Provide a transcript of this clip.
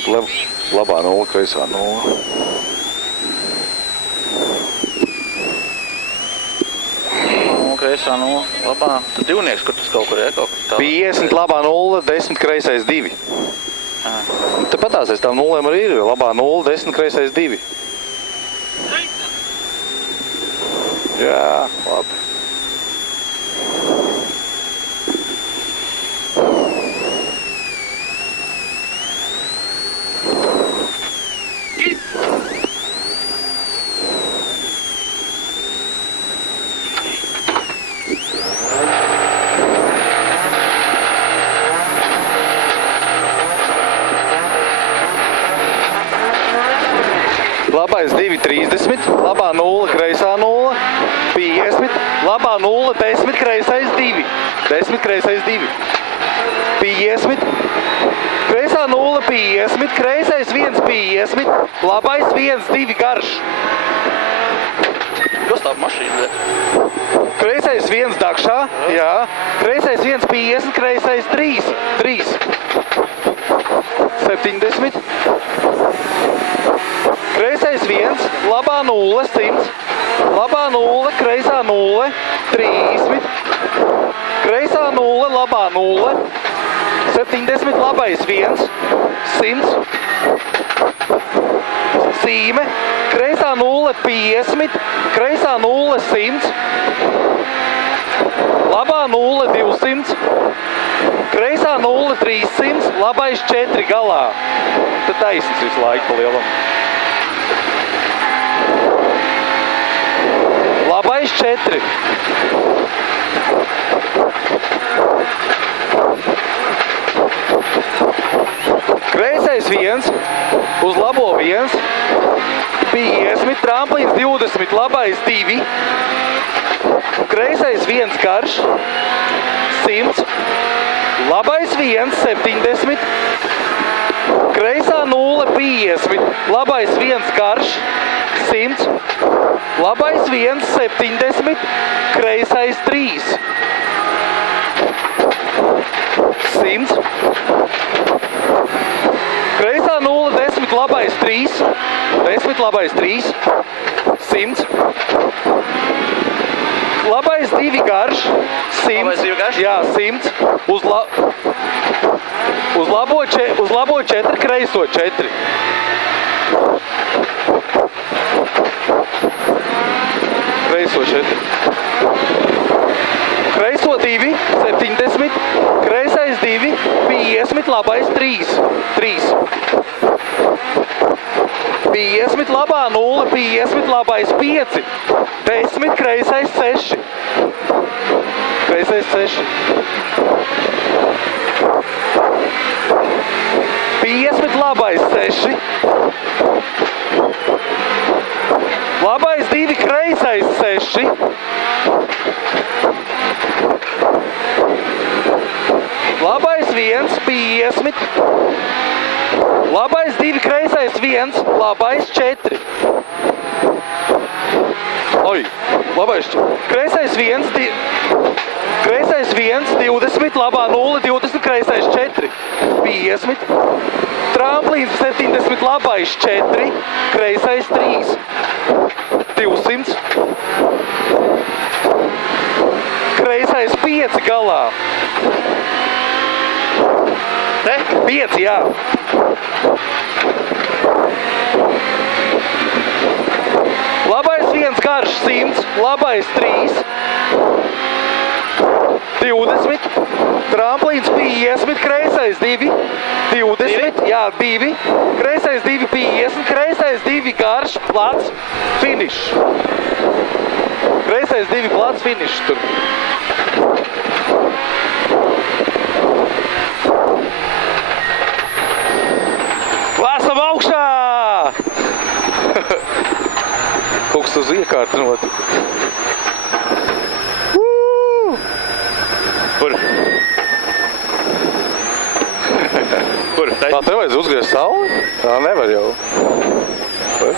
tur labā nulle, kreisā nulle. Kreisā nulle, labā. Tad divnieks, kur tas kaut kur ir? 50 labā nulle, 10 kreisais 2. Tepat tās aiz tām nullēm arī ir. Labā nulle, 10 kreisais 2. Jā, labi. Labais 2,30, labā nulle, kreisā nulle, 50, labā nulle, 10, kreisais 2, 10, kreisais 2, 50, kreisā nulle, 50, kreisais 1, 50, labais 1, 2 garš. Kas tā mašīna ir? Kreisais 1 dakšā, jā, kreisais 1, 50, kreisais 3, 3, 70. Kreisais 1, labā nulle, 100, labā nulle, kreisā nulle, 30, kreisā nulle, labā nulle, 70, labais 1, 100, zīme, kreisā nulle, 50, kreisā nulle, 100, labā nulle, 200, kreisā nulle, 300, labais 4 galā. Tad taisns visu laiku pa lielam. Labais 4. Kreisais 1, uz labo 1, 50, tramplīns 20, labais 2, kreisais 1 garš, 100, labais 1, 70, kreisā nulle, 50, labais 1 garš, 100, labais 1, 70, kreisais 3, 100, kreisā nulle, 10, labais 3, 10, labais 3, 100, labais 2 garš, 100, jā, 100, uz labo 4, kreiso 4. Kreiso 4. Kreiso 2, 70, kreisais 2, 50, labais 3, 3. 50, labā 0, 50, labais 5, 10, kreisais 6. Kreisais 6. 50, labais 6. Labais 2, kreisais 6. Labais 1, 50. Labais 2, kreisais 1, labais 4. Oi, labais 4. Kreisais 1, kreisais 1, 20, labā 0, 20, kreisais 4. 50. Tramplīns 70, labais 4, kreisais 3. 200. Kreisais 5 galā. Ne? 5, jā. Labais 1 garš 100, labais 3, 20, tramplīns 50, kreisais 2, 20, jā, 2, kreisais 2, 50, kreisais 2 garš, plats, finish. Kreisais 2 plats, finish tur. Lēsam augšā! Kaut kas uz iekārta notika. Kur? Kur? Tā te vajadz uzgriezt sauli? Tā nevar jau. Kur?